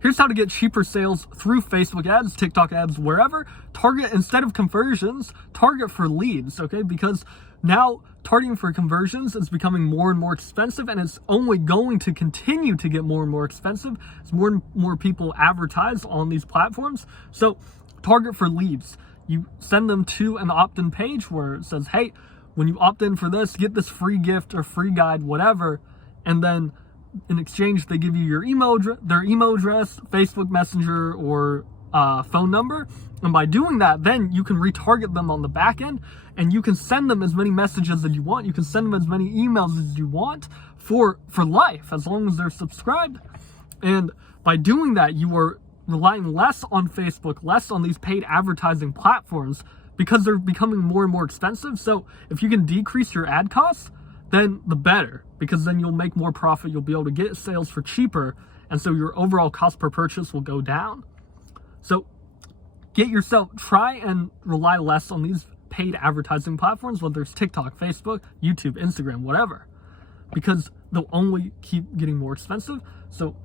here's how to get cheaper sales through Facebook ads, TikTok ads, wherever. Target, instead of conversions, target for leads, okay? Because now targeting for conversions is becoming more and more expensive, and it's only going to continue to get more and more expensive as more and more people advertise on these platforms. So target for leads. You send them to an opt-in page where it says, hey, when you opt in for this, get this free gift or free guide, whatever. And then in exchange, they give you your their email address, Facebook Messenger, or phone number. And by doing that, then you can retarget them on the back end, and you can send them as many messages as you want. You can send them as many emails as you want for life, as long as they're subscribed. And by doing that, you are relying less on Facebook, less on these paid advertising platforms, because they're becoming more and more expensive. So if you can decrease your ad costs, then the better, because then you'll make more profit. You'll be able to get sales for cheaper, and so your overall cost per purchase will go down. So try and rely less on these paid advertising platforms, whether it's TikTok, Facebook, YouTube, Instagram, whatever, because they'll only keep getting more expensive. So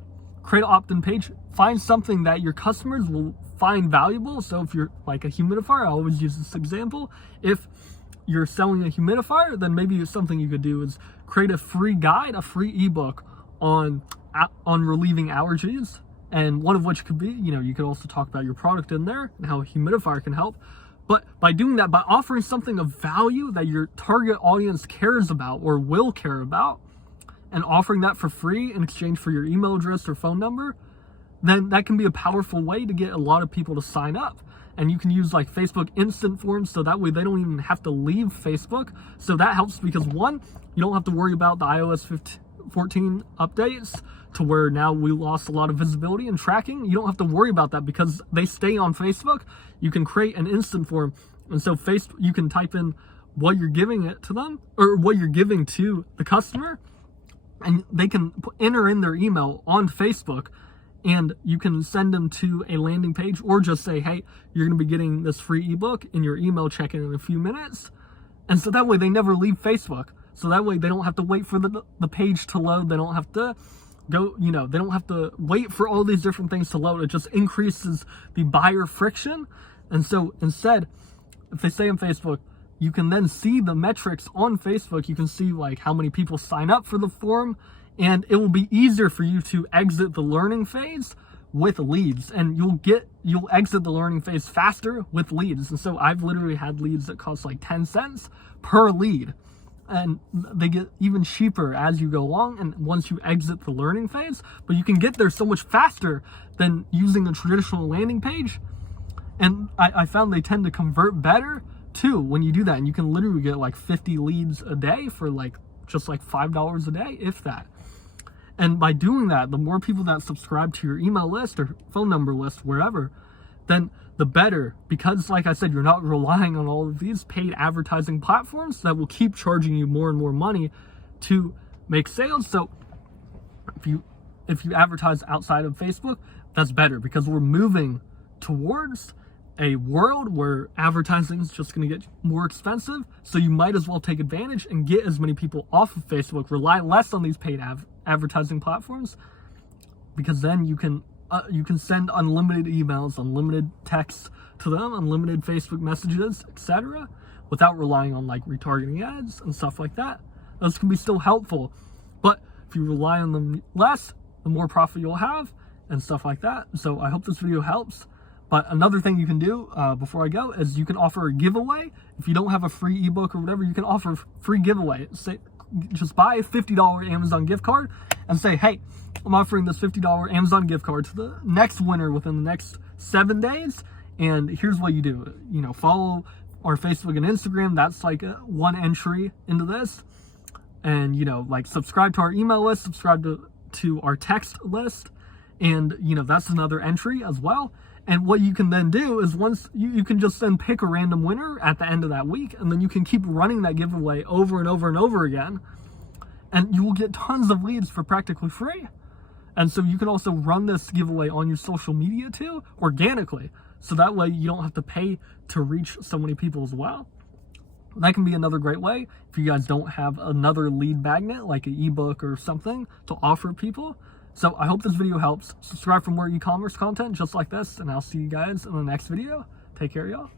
create an opt-in page, find something that your customers will find valuable. So if you're like a humidifier, I always use this example. If you're selling a humidifier, then maybe something you could do is create a free guide, a free ebook on relieving allergies. And one of which could be, you could also talk about your product in there and how a humidifier can help. But by doing that, by offering something of value that your target audience cares about or will care about, and offering that for free in exchange for your email address or phone number, then that can be a powerful way to get a lot of people to sign up. And you can use like Facebook instant forms, so that way they don't even have to leave Facebook. So that helps because, one, you don't have to worry about the iOS 14 updates to where now we lost a lot of visibility and tracking. You don't have to worry about that because they stay on Facebook. You can create an instant form, and so you can type in what you're giving it to them, or what you're giving to the customer, and they can enter in their email on Facebook, and you can send them to a landing page, or just say, hey, you're going to be getting this free ebook in your email check-in in a few minutes. And so that way they never leave Facebook. So that way they don't have to wait for the page to load. They don't have to they don't have to wait for all these different things to load. It just increases the buyer friction. And so instead, if they stay on Facebook, you can then see the metrics on Facebook. You can see like how many people sign up for the form, and it will be easier for you to exit the learning phase with leads, and you'll exit the learning phase faster with leads. And so I've literally had leads that cost like 10 cents per lead, and they get even cheaper as you go along and once you exit the learning phase. But you can get there so much faster than using a traditional landing page. And I found they tend to convert better too when you do that. And you can literally get like 50 leads a day for just $5 a day, if that. And by doing that, the more people that subscribe to your email list or phone number list, wherever, then the better. Because like I said, you're not relying on all of these paid advertising platforms that will keep charging you more and more money to make sales. So if you advertise outside of Facebook, that's better, because we're moving towards a world where advertising is just going to get more expensive. So you might as well take advantage and get as many people off of Facebook, rely less on these paid advertising platforms, because then you can send unlimited emails, unlimited texts to them, unlimited Facebook messages, etc., without relying on like retargeting ads and stuff like that. Those can be still helpful, but if you rely on them less, the more profit you'll have and stuff like that. So I hope this video helps. But another thing you can do before I go is you can offer a giveaway. If you don't have a free ebook or whatever, you can offer a free giveaway. Just buy a $50 Amazon gift card and say, hey, I'm offering this $50 Amazon gift card to the next winner within the next 7 days. And here's what you do. Follow our Facebook and Instagram. That's like one entry into this. And, subscribe to our email list, subscribe to our text list. And, that's another entry as well. And what you can then do is once you can just then pick a random winner at the end of that week, and then you can keep running that giveaway over and over and over again, and you will get tons of leads for practically free. And so you can also run this giveaway on your social media too, organically. So that way you don't have to pay to reach so many people as well. That can be another great way if you guys don't have another lead magnet like an ebook or something to offer people. So I hope this video helps. Subscribe for more e-commerce content just like this, and I'll see you guys in the next video. Take care, y'all.